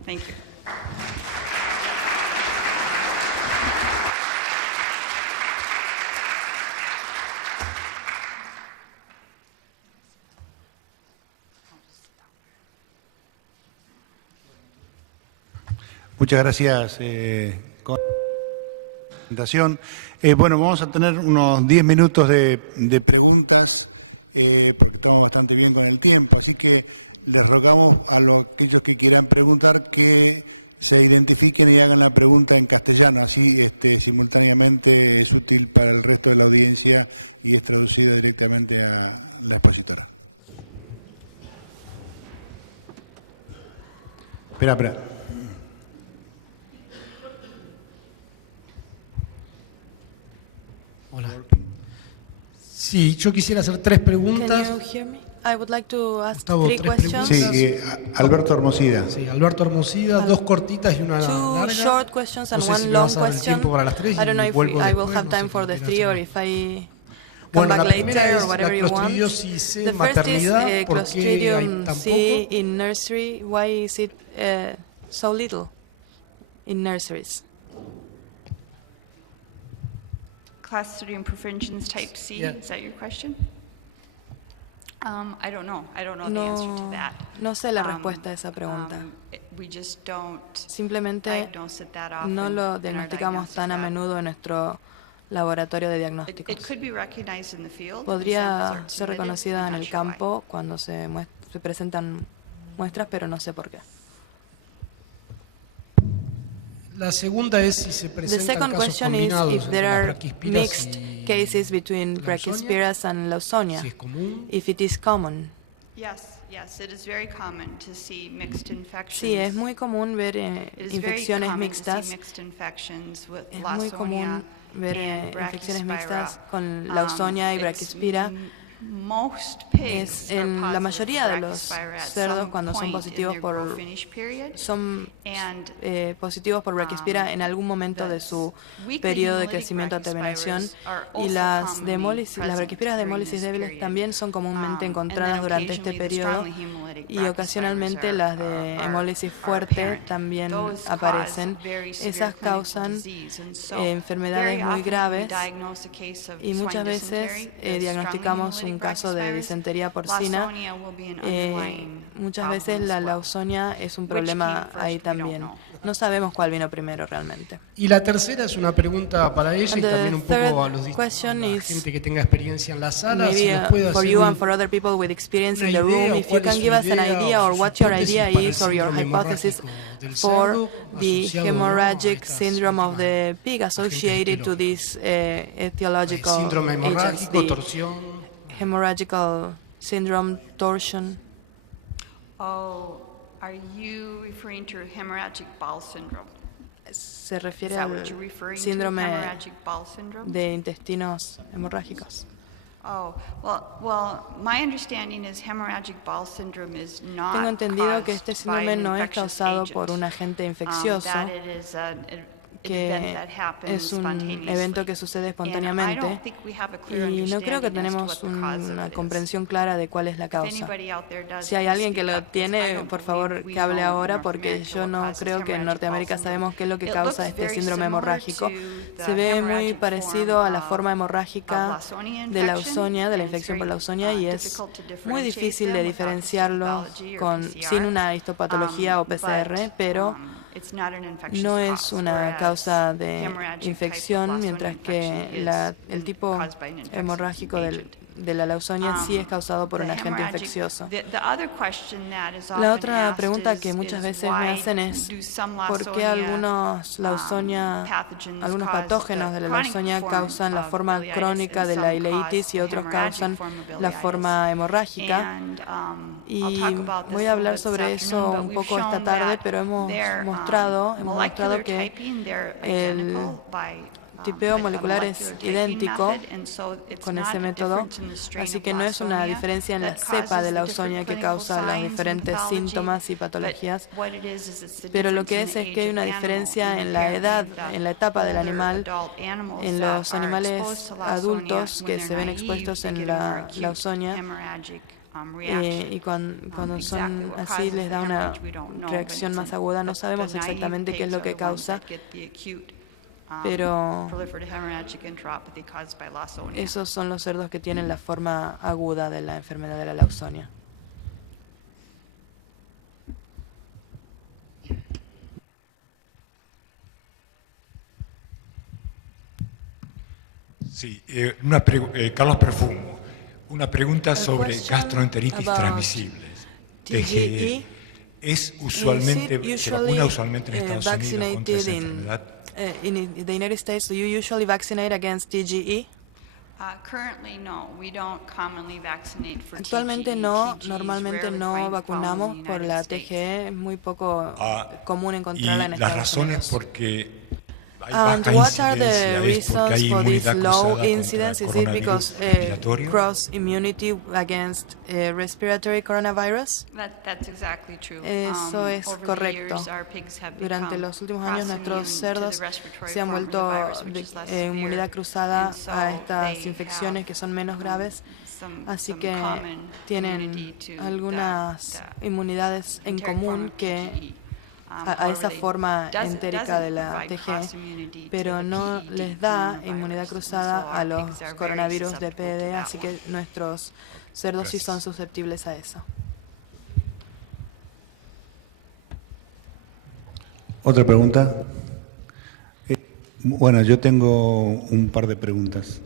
Thank you. Muchas gracias, con la presentación. Bueno, vamos a tener unos 10 minutos de preguntas, porque estamos bastante bien con el tiempo, así que les rogamos a aquellos que quieran preguntar que se identifiquen y hagan la pregunta en castellano, así simultáneamente es útil para el resto de la audiencia y es traducida directamente a la expositora. Espera. Hola. Sí, yo quisiera hacer 3 preguntas. Can you hear me? I would like to ask Gustavo, 3 tres questions. Sí, Alberto Hermosida. Sí, Alberto Hermosida, 2 cortitas y una Two larga. short questions and No sé one si me long vas a dar el question. tiempo para las 3 I don't know y if vuelvo I will después, have no time sé for qué the quieras 3 or hacer. if I come Bueno, back la primera later or es la whatever you want. Clostridium C, The first is maternidad, ¿por qué hay Clostridium tan C poco? in nursery. Why is it so little in nurseries? Clostridium perfringens type C, Yeah. is that your question? I don't know. I don't know the answer to that. No sé la respuesta a esa pregunta. We just don't Simplemente diagnose it that often no in lo our diagnosticamos tan a diagnostic lab. menudo en nuestro laboratorio de It diagnósticos. could be recognized in the field. Podría Samples ser are reconocida en submitted, el I'm not sure why. campo cuando se presentan muestras, pero no sé por qué. La segunda es si se The presentan second casos question is combinados if entre there las are braquispiras mixed y cases between Lawsonia, Brachyspiras and Lawsonia, si es común. if it is common. Yes, it is very common to see mixed infections. Sí, es muy común ver It is very infecciones common to see mixtas. mixed infections with Es muy Lawsonia común ver and infecciones Brachyspira. mixtas con Lawsonia y Brachyspira. Most pigs Es en are la positive mayoría for de los Brachyspira at cerdos some cuando son point in positivos their por growth finish period. son And positivos por Brachyspira en algún momento de su weakly periodo de hemolytic crecimiento a terminación, Brachyspiras are y also las commonly las present Brachyspiras de during hemólisis this débiles period. también son comúnmente And encontradas then durante este occasionally the periodo, strongly hemolytic y ocasionalmente las de hemólisis fuerte apparent. también Those aparecen. cause very severe Esas clinical causan disease. And so enfermedades very muy often graves, we diagnose a case of y muchas swine veces dysentery, the diagnosticamos strongly un hemolytic caso de Brachyspira. disentería porcina. Lawsonia will be an underlying Muchas problem veces as la well. Lawsonia es un Which problema came first, ahí we don't también. know. No sabemos cuál vino primero realmente. Y la tercera es una pregunta para ella y And the también un third poco a la question is gente que tenga experiencia en la sala, si maybe nos puede for hacer you and for other people with experience una in the idea room, o if you cuál es can su give us an idea idea o or su what your hipótesis idea para el is or your síndrome hypothesis hemorrágico del for cerdo the asociado, ¿no?, a hemorrhagic estas syndrome of últimas the pig associated to etiológicas. this etiological Síndrome agents, hemorrágico, the torsión. hemorrhagical syndrome, torsion. Oh, are you referring to hemorrhagic bowel syndrome? Se Is refiere that what al you're referring to? síndrome Hemorrhagic bowel syndrome? de intestinos hemorrágicos. Oh, well, my understanding is hemorrhagic bowel syndrome is not Tengo entendido que caused este by síndrome an no es infectious causado agent. por un agente infeccioso, That it is an event que that happens es un spontaneously. evento que sucede And I espontáneamente, don't think we have a clear y no creo que understanding as to tenemos what the cause una of it is. comprensión clara de cuál es la If causa. anybody out there does, Si hay please alguien que speak lo up, 'cause I tiene, don't por believe favor we que hable know in ahora, North porque America yo what no causes creo que en hemorrhagic Norteamérica bowel syndrome. sabemos qué es lo que It causa looks este very síndrome similar hemorrágico. to the Se ve muy hemorrhagic parecido a la form forma of hemorrágica Lawsonia de la infection, Lawsonia, de la and it's infección por very, Lawsonia, y es difficult to muy differentiate difícil de them without diferenciarlo histopathology or PCR. sin una histopatología o PCR, pero it's not an infectious no es cause, una whereas causa the de hemorrhagic type of infección, Lawsonia mientras que infection el is tipo caused by an infectious hemorrágico agent. de la Lawsonia sí es causado por The un agente hemorrhagic- infeccioso. the other question that is La often otra asked pregunta que muchas is veces me why hacen es do some ¿por qué Lawsonia, algunos Lawsonia, pathogens algunos cause patógenos de la the chronic Lawsonia form causan la of forma ileitis crónica and de la some ileitis cause y the otros hemorrhagic causan form of la ileitis? forma hemorrágica? And, Y I'll talk about voy this a a hablar little bit sobre this eso afternoon, un but we've poco esta shown tarde, that pero hemos their, mostrado molecular que typing, they're el identical by tipeo by the molecular es molecular typing idéntico method, and so it's con not ese a método, difference in the strain así of que no es una Lawsonia diferencia en la that cepa causes de the Lawsonia different que clinical causa los signs and diferentes pathology, síntomas y but patologías, what it is it's the pero lo que difference in es the que hay age una of the diferencia animal, en la and edad, apparently en la etapa del older animal, adult animals en that los are animales exposed to Lawsonia, adultos when que they're se ven naive, expuestos they en get a more la acute Lawsonia, hemorrhagic y reaction. cuando Exactly son what así causes les the da una hemorrhage we don't know, reacción but más aguda. No the sabemos naive exactamente qué es pigs lo are que the ones causa, that get the acute, pero proliferative hemorrhagic enteropathy caused by Lawsonia. esos son los cerdos que tienen la forma aguda de la enfermedad de la Lawsonia. Sí, Carlos Perfumo, una pregunta sobre question gastroenteritis about transmisibles. TGE. ¿Es usualmente, Is it se vacuna usually, usualmente en Estados Unidos contra esa enfermedad? In the United States, do you usually vaccinate against TGE? Currently, no. We don't commonly vaccinate for Actualmente TGE. no, TGE is normalmente rarely no found vacunamos in the por United la States. TGE, es muy poco común Y encontrarla en las Estados razones Unidos. porque hay And baja what are incidencia the es porque reasons hay for this inmunidad low cruzada incidence? contra Is it because coronavirus respiratorio. cross immunity against respiratory coronavirus? That's exactly true. Eso es Over the correcto. years, our pigs have Durante become los últimos años nuestros cross-immune to the cerdos respiratory se han form of the vuelto virus, which is less severe. inmunidad cruzada And so a estas they infecciones have, que son menos graves, así some que common tienen immunity to algunas the inmunidades en enteric form común of que TGE. a esa However, forma doesn't entérica de la provide TGE, cross-immunity to pero the no PED les da coronavirus. inmunidad And so cruzada a our los pigs are very coronavirus de susceptible to PED, that así one. que nuestros cerdos sí Gracias. son susceptibles a eso. ¿Otra pregunta? Bueno, yo tengo un par de preguntas.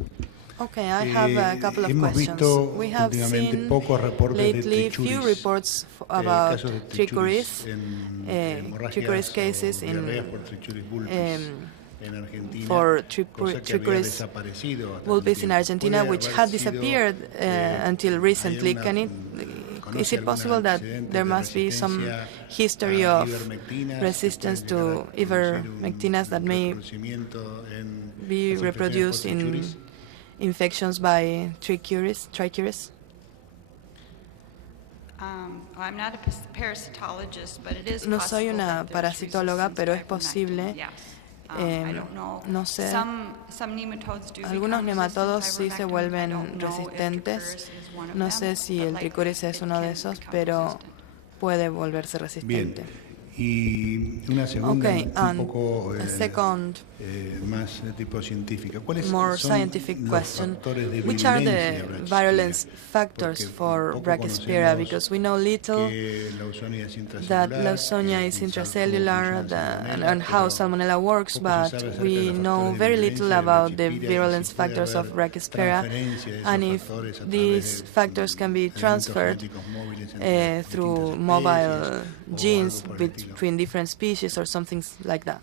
Okay, I have a couple of hemos questions. visto We have últimamente seen pocos reportes de lately few trichuris, reports about casos de trichuris, en trichuris hemorragias cases o diarreas por trichuris vulpis en Argentina, for cosa que había trichuris desaparecido hasta vulpis hace in tiempo. Argentina, ¿Puede which haber had sido, disappeared until recently. Is conoce it algún possible that antecedente there de must be some resistencia history a of ivermectinas resistance que pueden to llegar a producir ivermectinas that may reproducimiento en be las infecciones por reproduced in trichuris? infections by trichuris? I'm not a parasitologist, but it is No soy possible una that there's parasitóloga, resistance pero to es posible. ivermectin, yes. I Eh, don't know. no sé. Some nematodes do Algunos become nematodos resistant sí to se ivermectin. I vuelven don't know if resistentes. trichuris is one of No them, sé si but el like tricuris es it uno de can esos, become pero resistant. puede volverse Bien, resistente. y una segunda Okay, un and poco a second, más de tipo científica. ¿Cuáles more son scientific los question. factores de Which are virulencia the de Brachyspira? virulence factors Porque for poco Brachyspira? conocemos Because we know little que Lawsonia es that intracelular, Lawsonia que is cómo intracellular funciona and how pero Salmonella works, poco se but sabe acerca de we los know factores de very virulencia little de about the Brachyspira y si virulence puede factors of haber Brachyspira, transferencia de and esos if factores a través these de factors can be elementos transferred genéticos móviles entre through distintas mobile especies o genes algo por el estilo. between different species or something like that.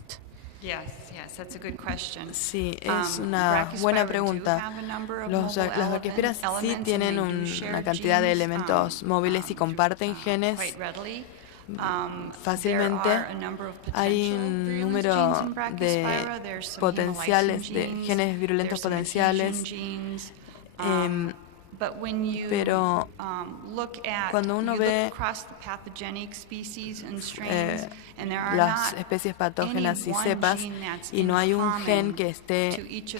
Yes, that's a good question. Sí, es una buena pregunta. Las brachyspiras sí tienen una cantidad de elementos móviles y comparten genes fácilmente. Hay un número de potenciales, de genes virulentos potenciales, pero cuando uno ve las especies patógenas y cepas y no hay un gen que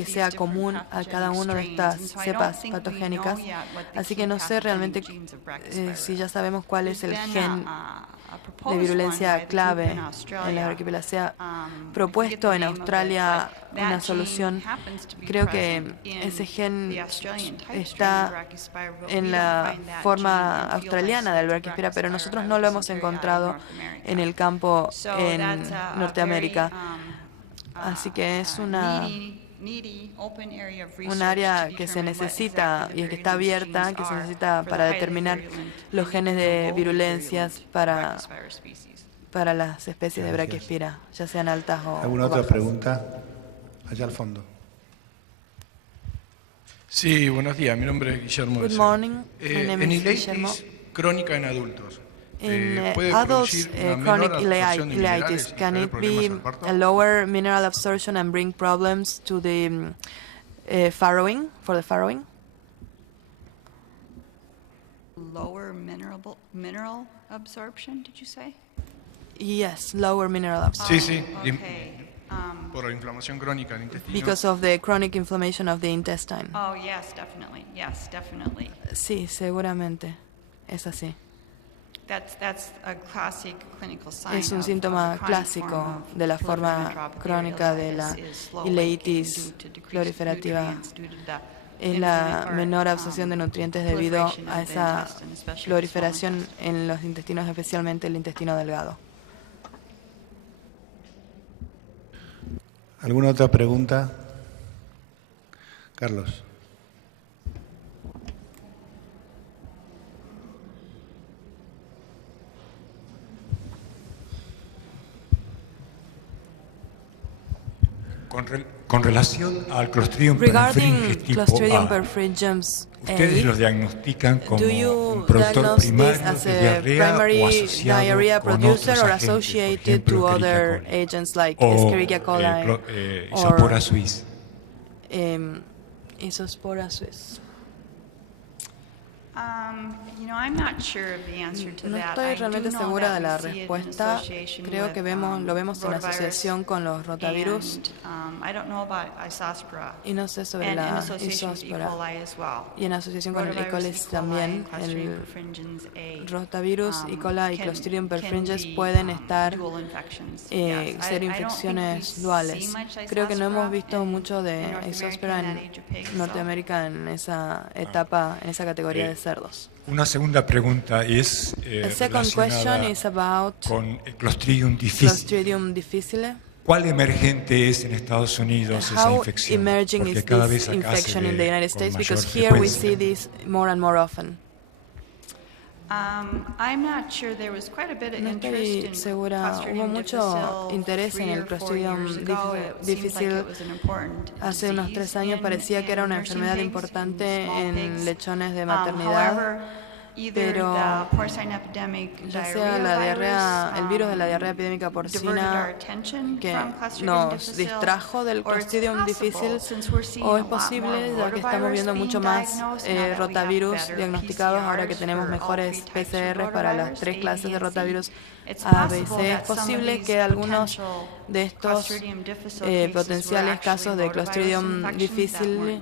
sea común a cada una de estas cepas patogénicas, así que no sé realmente si ya sabemos cuál es el gen de virulencia clave en la brachyspira. Se ha propuesto en Australia una solución. Creo que ese gen está en la forma australiana del brachyspira, pero nosotros no lo hemos encontrado en el campo en Norteamérica. Así que es un área que se necesita y que está abierta, que se necesita para determinar los genes de virulencias para las especies de brachyspira, ya sean altas o ¿Alguna otra bajas. pregunta? Allá al fondo. Sí, buenos días. Mi nombre es Guillermo. Good morning. My name En is ileitis Guillermo. crónica en adultos. In ¿Puede adults, producir una chronic menor absorción de ileitis, minerales y can traer it problemas be al parto? a lower mineral absorption and bring problems to the farrowing, for the farrowing? Lower mineral absorption, did you say? Yes, lower mineral absorption. Sí, sí. Okay. Por la inflamación crónica del intestino. Because of the chronic inflammation of the intestine. Oh, yes, definitely. Yes, definitely. Sí, seguramente. Es así. That's a classic clinical sign Es un of síntoma the chronic clásico form of de la proliferative forma nephropathy crónica de la ileitis, is slow ileitis waking due to decreased proliferativa. nutrients due to the Es la infinite or, menor absorción de nutrientes debido proliferation a of the esa intestine, especially the small proliferación intestine. en los intestinos, especialmente el intestino delgado. ¿Alguna otra pregunta? Carlos. Con relación al Clostridium Regarding perfringens tipo Clostridium A, perfringens ¿ustedes A, lo diagnostican como do you un productor diagnose this primario as de a diarrea primary o asociado diarrhea con producer otros or agentes, por associated ejemplo, to other Escherichia coli agents like o Escherichia coli Isospora suis? Isospora suis? I'm not sure of the answer to No that. estoy I do realmente know segura de that la we see it in respuesta. association Creo que with, lo vemos en rotavirus, asociación con los rotavirus and, I don't know about Isospora. y no sé sobre And in la association with E. isóspora. coli as well. Y en asociación con el E. coli Rotavirus, también, Clostridium el perfringens A, rotavirus, E. coli y can- Clostridium can perfringens be, pueden estar dual infections. ser Yes. I don't think infecciones we duales. see much Creo que no hemos Isospora visto in- mucho de in North America isóspora in that en age of pigs, so- Norteamérica en esa etapa, en esa categoría de cerdos. Una segunda pregunta es The second question relacionada is about con el Clostridium difficile. Clostridium difficile. ¿Cuál emergente es en Estados Unidos esa How infección? emerging Porque is cada this vez acá infection se in the ve United con States? mayor Because here we frecuencia. see this more and more often. I'm not sure. There was quite a bit of No interest estoy in segura, hubo Clostridium mucho difficile interés en 3 el or 4 Clostridium years ago. It seemed like difficile. it was an important Hace unos 3 disease años parecía que era una in nursing enfermedad pigs, importante in small en pigs. lechones de maternidad, However, either pero the porcine epidemic ya sea la diarrea, el virus de la diarrhea epidémica porcina que nos distrajo del Clostridium difficile, o es posible, ya que estamos viendo mucho más rotavirus diagnosticados, ahora que tenemos mejores PCR para las 3 clases de rotavirus A, B y C, es posible que algunos de estos potenciales casos de Clostridium difficile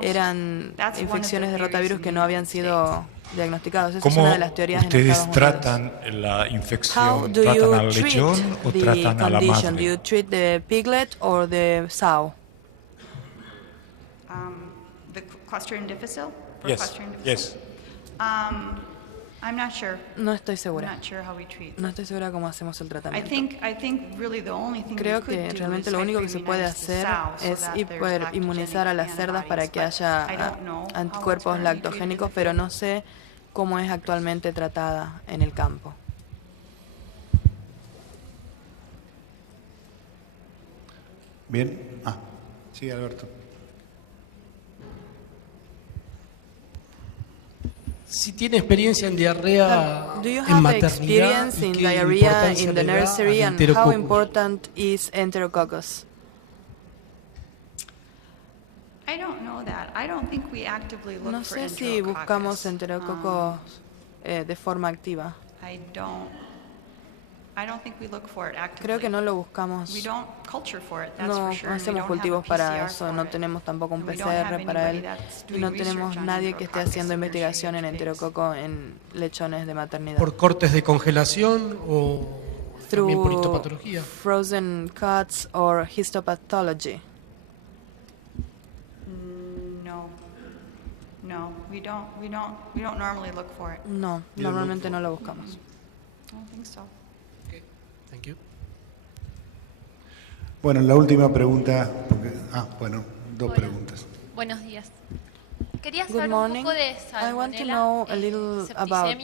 eran infecciones de rotavirus que no habían sido diagnosticados. Esa es una de las teorías en ustedes Estados Unidos. tratan la How infección? do ¿Tratan you al treat lechón o the tratan a la condition? Do you madre? treat the piglet or the sow? The Clostridium difficile? For Yes, Clostridium difficile? yes. I'm not sure. No estoy I'm segura. not sure how we treat. No estoy segura cómo hacemos el I tratamiento. think really the only thing Creo we could que do realmente is lo único que se puede hyperimmunize the hacer sow so es that there's hiperinmunizar a las cerdas para que haya I don't know how it's anticuerpos currently treated in lactogénicos, the pero field. no sé cómo es actualmente tratada en el campo. Bien. Sí, Alberto. Si tiene experiencia en diarrea Do you en have maternidad experience y in qué diarrhea importancia in the le da nursery al and how Enterococcus? important is Enterococcus? I don't know that. I don't think we actively look No for sé si buscamos Enterococos. Enterococos de forma activa. I don't think we look for it actively. Creo que no lo buscamos. We don't culture for it, that's No for sure. and we hacemos don't have a cultivos para PCR eso, for no it. tenemos tampoco un And we don't have PCR para anybody él. that's Y doing no research tenemos on nadie que esté Enterococcus haciendo in investigación en nursery pigs. enterococo en lechones de maternidad. ¿Por cortes de congelación o también por Through histopatología? frozen cuts or histopathology. No, we don't normally look for it. No, normalmente no lo buscamos. I don't think so. Thank you. Bueno, la última pregunta. Dos preguntas. Buenos días. Quería Good saber un morning. poco de I want to Salmonella know a little about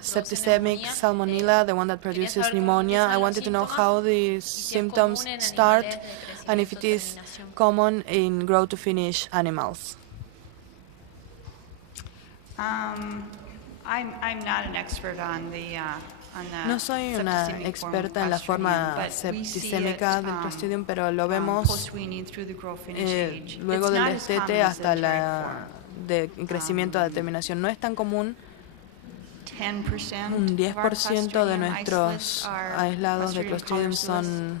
septicemic Salmonella, the one that produces pneumonia. I wanted to know how the symptoms start and if it is common in grow to finish animals. I'm not an expert on the No soy una septicemic experta en form la of forma Clostridium, but we see it, septicémica del Clostridium, pero lo vemos post-weaning through the grow finish age. luego It's del not as common destete as the hasta enteric la de crecimiento de terminación. No es tan común. form. 10% Un of our 10% de Clostridium nuestros isolates are aislados de Clostridium Clostridium colorless.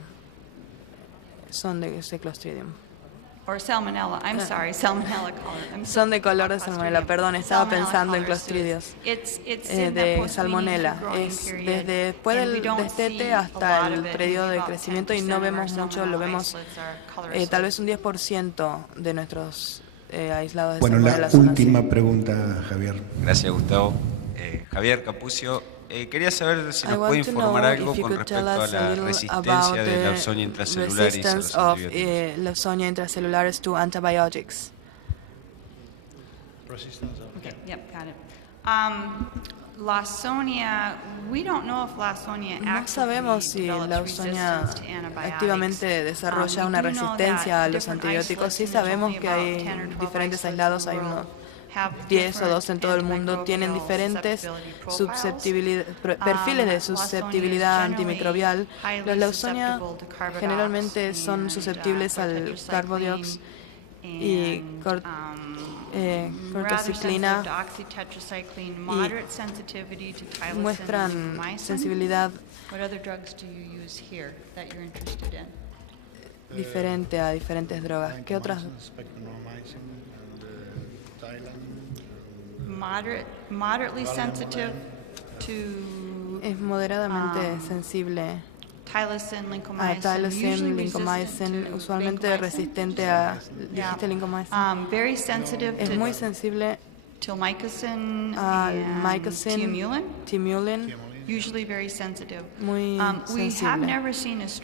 son de ese Clostridium. Or Salmonella, I'm sorry, Salmonella color. Son de color de salmonella, perdón, estaba Salmonella pensando en color, so Clostridios it's in the de post-weaning salmonella. through growing Es period, desde después and we del don't destete see a hasta lot el of it, periodo de about crecimiento y 10% no of our vemos mucho, lo Salmonella vemos isolates are colorless. tal vez un 10% de nuestros aislados de Bueno, salmonella la son así. última pregunta, Javier. Gracias, Gustavo. Javier Capucio, quería saber si I nos puede want to informar know algo if you con could tell respecto a us a la little resistencia about de the Lawsonia intracellularis a resistance los of antibióticos. Lawsonia intracellularis to antibiotics. Okay, yep, got it. Lawsonia, we don't know if Lawsonia No sabemos si Lawsonia activamente desarrolla una resistencia a los antibióticos. Sí sabemos que hay diferentes aislados, hay unos 10 o 12 en todo el mundo, tienen diferentes perfiles de susceptibilidad antimicrobial. Los Lawsonia generalmente son susceptibles al carbodiox y cortociclina y muestran sensibilidad diferente a diferentes drogas. ¿Qué otras? Moderately sensitive to Es moderadamente sensible a tylosin, tylosin, lincomycin, usualmente resistente a, dijiste lincomycin. Very sensitive Es to muy sensible tilmycin al and mycocin, tiamulin. timulin muy sensible.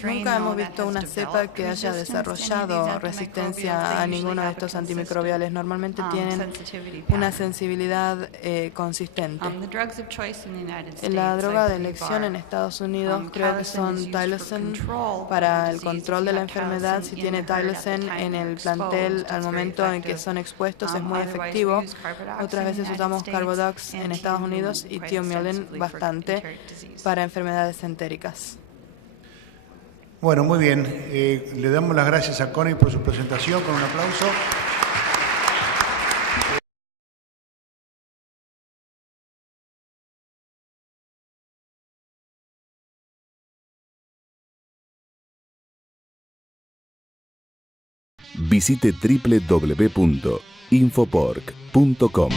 Nunca hemos visto una cepa que haya desarrollado resistencia a ninguno de estos antimicrobiales. Normalmente tienen una sensibilidad consistente. La droga de elección en Estados Unidos creo que son Tylosin para el control de la enfermedad. Si tiene Tylosin en el plantel al momento en que son expuestos es muy efectivo. Otras veces usamos Carbodox en Estados Unidos y Thiomyelin bastante para enfermedades entéricas. Bueno, muy bien. Le damos las gracias a Connie por su presentación con un aplauso. Visite www.infopork.com.